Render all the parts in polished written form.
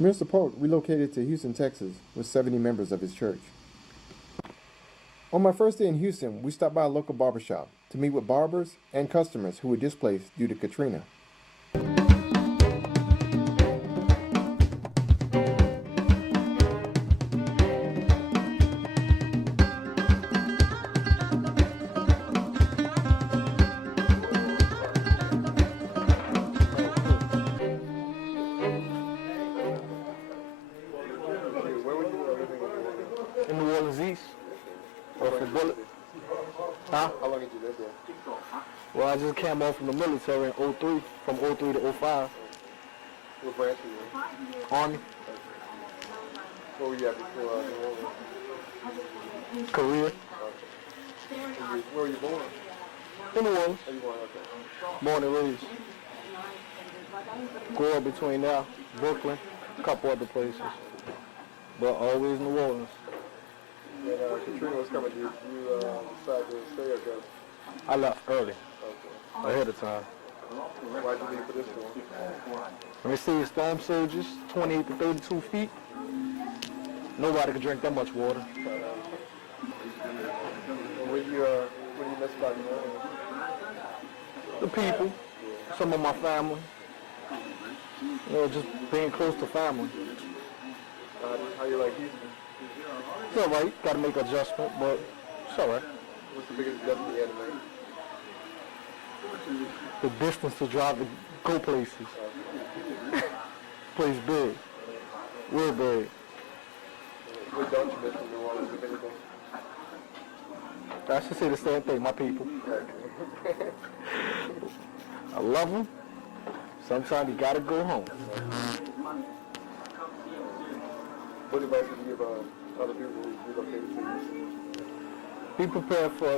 Mr. Polk relocated to Houston, Texas with 70 members of his church. On my first day in Houston, we stopped by a local barbershop to meet with barbers and customers who were displaced due to Katrina. In New Orleans East, or for Bullet. Huh? How long did you live there? Well, I just came off from the military in '03, from '03 to '05. What branch were you in? Army, What were you at before New Orleans? career, Where were you born? in New Orleans, Are you born? Okay. born and raised. Grew up between there, Brooklyn, a couple other places, but always New Orleans. When Katrina was coming, did you decide to stay or go? I left early, Okay. ahead of time. Why'd you leave for this one? When they see storm surges, 28 to 32 feet, nobody could drink that much water. What do you miss about New Orleans? The people, some of my family, just being close to family. How you like Houston? It's all right, got to make an adjustment, but it's all right. What's the biggest adjustment you had to make? The distance to drive to go places. Place big, real big. What don't you miss from New Orleans, if anything? I should say the same thing, my people. I love them. Sometimes you got to go home. What advice would you give other people who relocated to Houston? Be prepared for,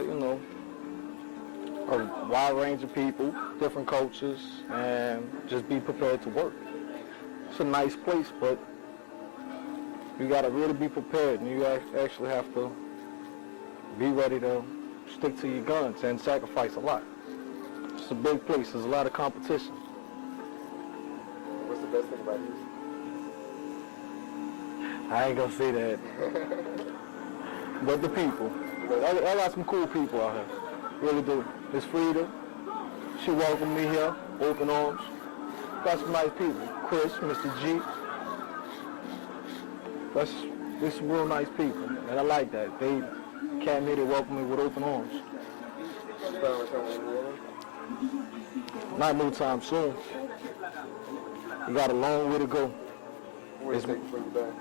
a wide range of people, different cultures, and just be prepared to work. It's a nice place, but you got to really be prepared, and you actually have to be ready to stick to your guns and sacrifice a lot. It's a big place. There's a lot of competition. What's the best thing about Houston? I ain't gonna say that. But the people. I got some cool people out here. Really do. It's Frida. She welcomed me here, open arms. Got some nice people. Chris, Mr. G. There's some real nice people, and I like that. They came here to welcome me with open arms. Not no time soon. We got a long way to go. What do you think to bring you back?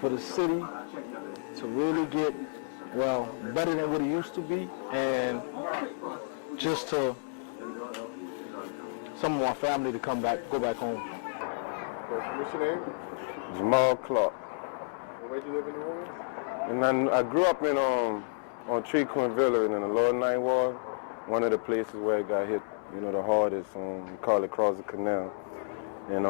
For the city to really get, better than what it used to be, and just to some of my family to go back home. What's your name? Jamal Clark. Where do you live in New Orleans? And I grew up on Trequin Village in the Lower Ninth Ward, one of the places where it got hit, the hardest. We call it Cross the Canal. And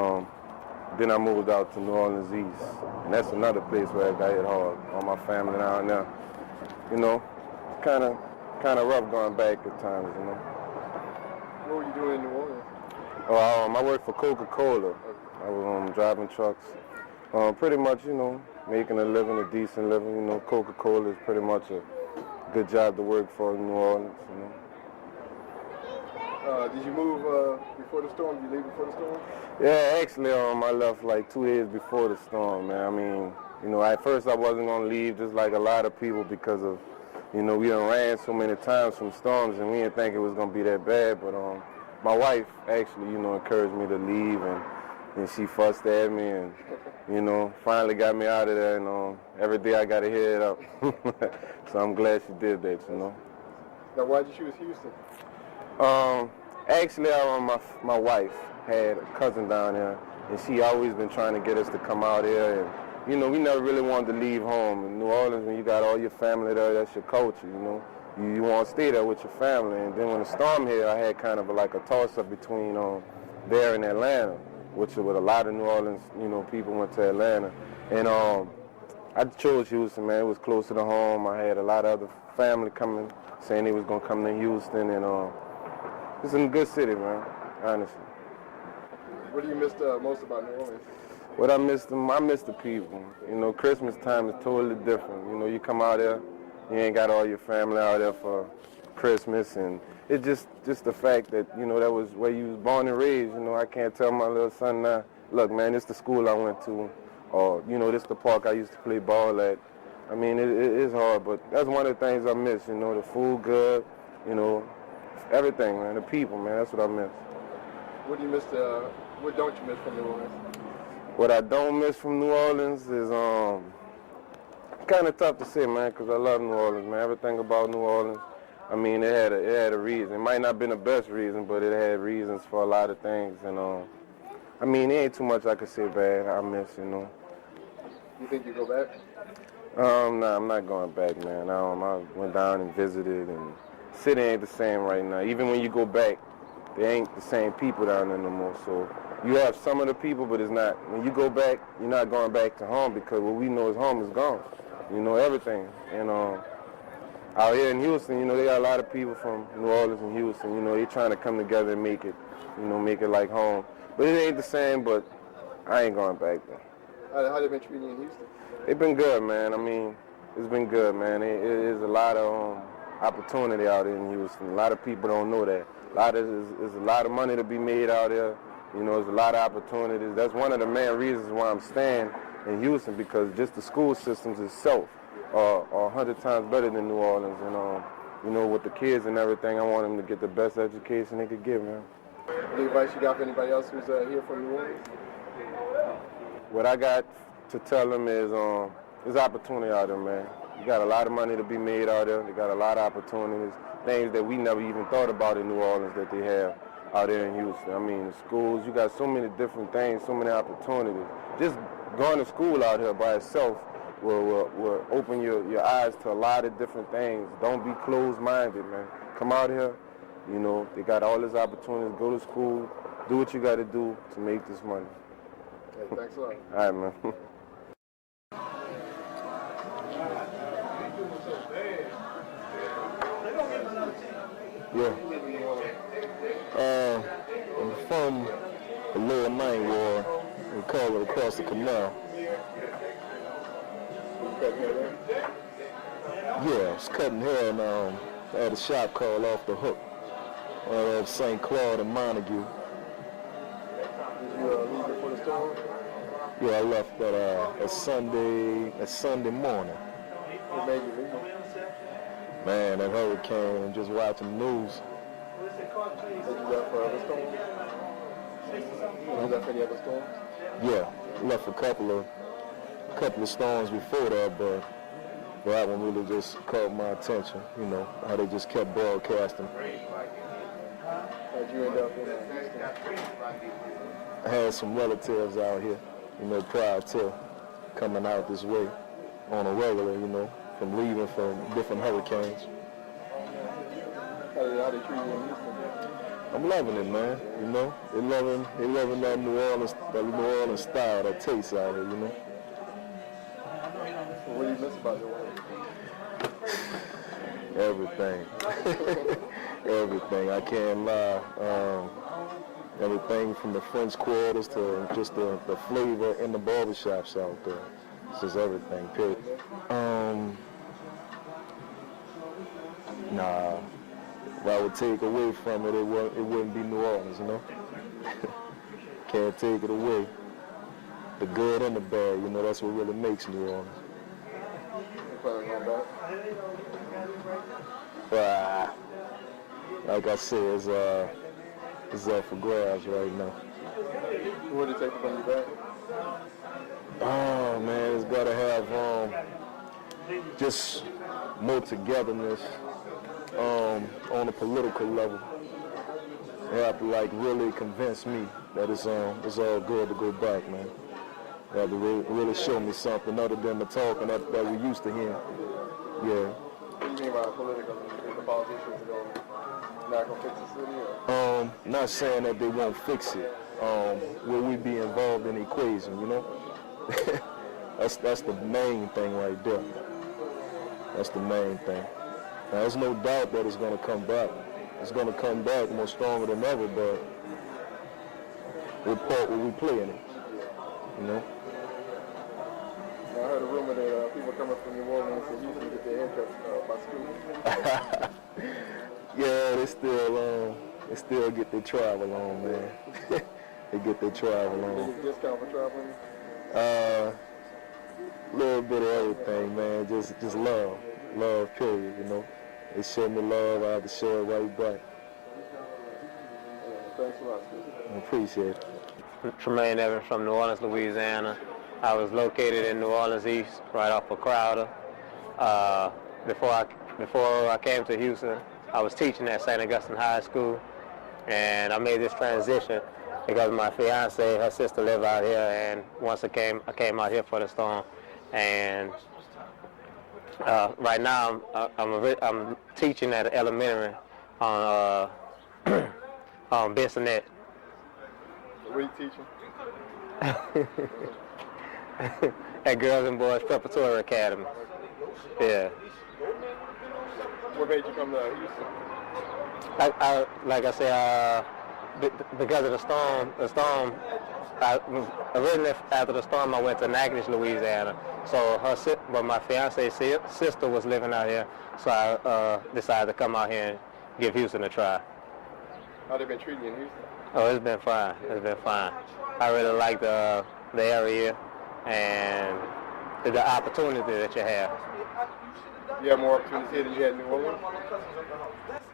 then I moved out to New Orleans East, and that's another place where it got hit hard. All my family down there, kind of rough going back at times. What were you doing in New Orleans? I worked for Coca-Cola. I was driving trucks. Pretty much, making a living, a decent living. Coca-Cola is pretty much a good job to work for in New Orleans. Did you move before the storm? Did you leave before the storm? Yeah, actually, I left like 2 days before the storm, man. I mean, at first I wasn't gonna leave, just like a lot of people, because of, we done ran so many times from storms, and we didn't think it was gonna be that bad. But my wife actually, encouraged me to leave, and she fussed at me, and finally got me out of there. And every day I gotta hear it up. So I'm glad she did that. Now, why'd you choose Houston? Actually, my wife had a cousin down there, and she always been trying to get us to come out here. And we never really wanted to leave home. In New Orleans, when you got all your family there, that's your culture. You want to stay there with your family. And then when the storm hit, I had kind of like a toss-up between there and Atlanta, which with a lot of New Orleans, people went to Atlanta. And I chose Houston, man. It was closer to home. I had a lot of other family coming, saying they was gonna come to Houston, and it's a good city, man. Honestly. What do you miss most about New Orleans? What I miss the people. You know, Christmas time is totally different. You know, you come out there, you ain't got all your family out there for Christmas, and it's just the fact that, you know, that was where you was born and raised. You know, I can't tell my little son now, look, man, this the school I went to, or, you know, this the park I used to play ball at. I mean, it is hard, but that's one of the things I miss, you know, the food good, you know, everything, man, the people, man, that's what I miss. What do you miss? What don't you miss from New Orleans? What I don't miss from New Orleans is kind of tough to say, man, because I love New Orleans, man. Everything about New Orleans, I mean, it had a reason. It might not have been the best reason, but it had reasons for a lot of things. And I mean, it ain't too much I could say bad. I miss, you know. You think you go back? Nah, I'm not going back, man. I went down and visited, and the city ain't the same right now. Even when you go back, they ain't the same people down there no more. So you have some of the people, but it's not. When you go back, you're not going back to home, because what we know as home is gone. You know, everything. And out here in Houston, you know, they got a lot of people from New Orleans and Houston. You know, they trying to come together and make it, you know, make it like home. But it ain't the same, but I ain't going back there. How they been treating you in Houston? It's been good, man. I mean, it's been good, man. It is a lot of opportunity out here in Houston. A lot of people don't know that. There's a lot of money to be made out there. You know, there's a lot of opportunities. That's one of the main reasons why I'm staying in Houston, because just the school systems itself are 100 times better than New Orleans. And, you know, with the kids and everything, I want them to get the best education they could get, man. Any advice you got for anybody else who's here from New Orleans? What I got to tell them is there's opportunity out there, man. You got a lot of money to be made out there. They got a lot of opportunities, things that we never even thought about in New Orleans that they have out there in Houston. I mean, the schools, you got so many different things, so many opportunities. Just going to school out here by itself will open your eyes to a lot of different things. Don't be closed-minded, man. Come out here, you know, they got all these opportunities. Go to school, do what you got to do to make this money. Hey, thanks a lot. All right, man. Yeah. I'm from the Lower Ninth Ward. We call it across the canal. Yeah, I was cutting hair and I had a shop called Off the Hook of St. Claude and Montague. Did you leave before the storm? Yeah, I left at Sunday morning. What made you leave? Man, that hurricane and just watching the news. Did you left for other storms? Did you left for any other storms? Yeah, left a couple of storms before that, but that one really just caught my attention. You know, how they just kept broadcasting. How'd you end up in Houston? I had some relatives out here, you know, prior to coming out this way on a regular, you know, from leaving from different hurricanes. How they treat you in Houston? I'm loving it, man. You know, they loving that New Orleans style, that taste out here, you know. So what do you miss about New Orleans? Everything. Everything. I can't lie. Everything from the French quarters to just the flavor in the barbershops out there. It's just everything, period. Nah. If I would take away from it, it wouldn't be New Orleans, you know? Can't take it away. The good and the bad, you know, that's what really makes New Orleans. You planning on going back? Like I said, it's up for grabs right now. What would it take to bring you back? Oh man, it's gotta have just more togetherness on a political level. They have to like really convince me that it's all good to go back, man. They have to really show me something other than the talking that we used to hear. Yeah. What do you mean by political? Is the politicians not gonna fix the city? Or? Not saying that they won't fix it. Will we be involved in the equation, you know? That's the main thing right there. That's the main thing. Now, there's no doubt that it's going to come back. It's going to come back more stronger than ever, but report when we playing it. You know. I heard a rumor that people coming from New Orleans and Houston get their haircuts by school. Yeah, they still get their travel on, man. They get their travel on. Discount for traveling? Little bit of everything, man. Just love, period. You know, they show me love. I have to show it right back. Thanks a lot. I appreciate it. Tremaine Evans from New Orleans, Louisiana. I was located in New Orleans East, right off of Crowder. Before I came to Houston, I was teaching at St. Augustine High School, and I made this transition because my fiance, her sister, live out here, and once I came out here for the storm, and right now I'm teaching at an elementary on Bissonnet. What are you teaching? At Girls and Boys Preparatory Academy. Yeah. What made you come to Houston? Like I said, because of the storm, originally after the storm I went to Natchitoches, Louisiana. So but my fiance's sister was living out here, so I decided to come out here and give Houston a try. How they been treating you in Houston? Oh, it's been fine. It's been fine. I really like the area and the opportunity that you have. You have more opportunities here than you had in New Orleans?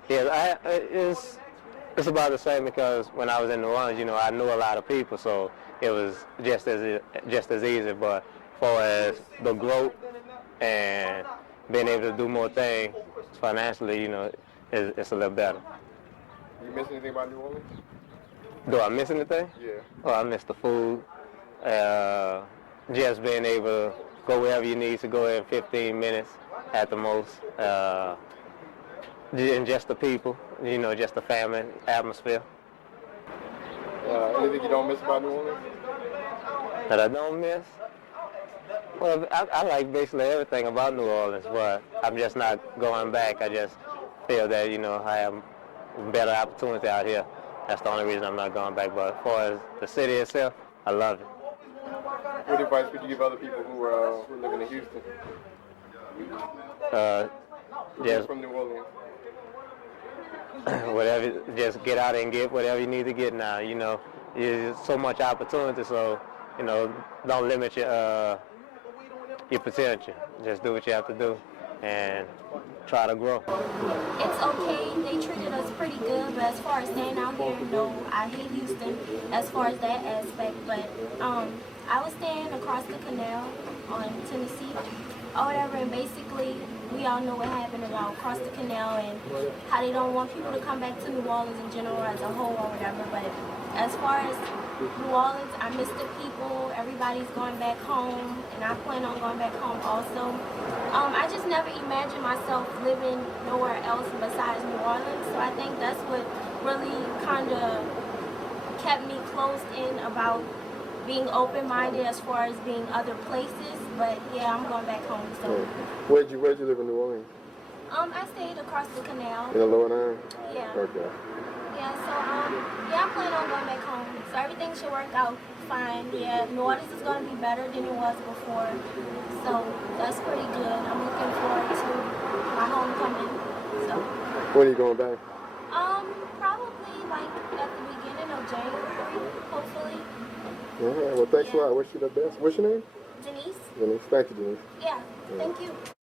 Yeah, it's about the same because when I was in New Orleans, you know, I knew a lot of people, so it was just as easy. But as far as the growth and being able to do more things financially, you know, it's a little better. You miss anything about New Orleans? Do I miss anything? Yeah. Oh, I miss the food. Just being able to go wherever you need to go in 15 minutes at the most. And just the people, you know, just the family atmosphere. Anything you don't miss about New Orleans? That I don't miss? Well, I like basically everything about New Orleans, but I'm just not going back. I just feel that, you know, I have better opportunity out here. That's the only reason I'm not going back. But as far as the city itself, I love it. What advice would you give other people who are living in Houston? Just From New Orleans. whatever, just get out and get whatever you need to get now. You know, there's so much opportunity, so you know, don't limit your potential. Just do what you have to do and try to grow. It's okay. They treated us pretty good, but as far as staying out here, no, I hate Houston as far as that aspect. But I was staying across the canal on Tennessee or whatever, and basically we all know what happened about across the canal and how they don't want people to come back to New Orleans in general as a whole or whatever. But as far as New Orleans, I miss the people. Everybody's going back home, and I plan on going back home also. I just never imagined myself living nowhere else besides New Orleans, so I think that's what really kind of kept me closed in about being open-minded as far as being other places. But yeah, I'm going back home. So Where'd you live in New Orleans? I stayed across the canal. In the Lower Nine? Yeah. Okay. Yeah, so yeah, I plan on going back home. So everything should work out fine. Yeah, New Orleans is going to be better than it was before. So that's pretty good. I'm looking forward to my homecoming. So When are you going back? probably like at the beginning of January, hopefully. All right. Well, thanks a lot. Wish you the best. What's your name? Denise? Denise. Thank you, Denise. Yeah, thank you.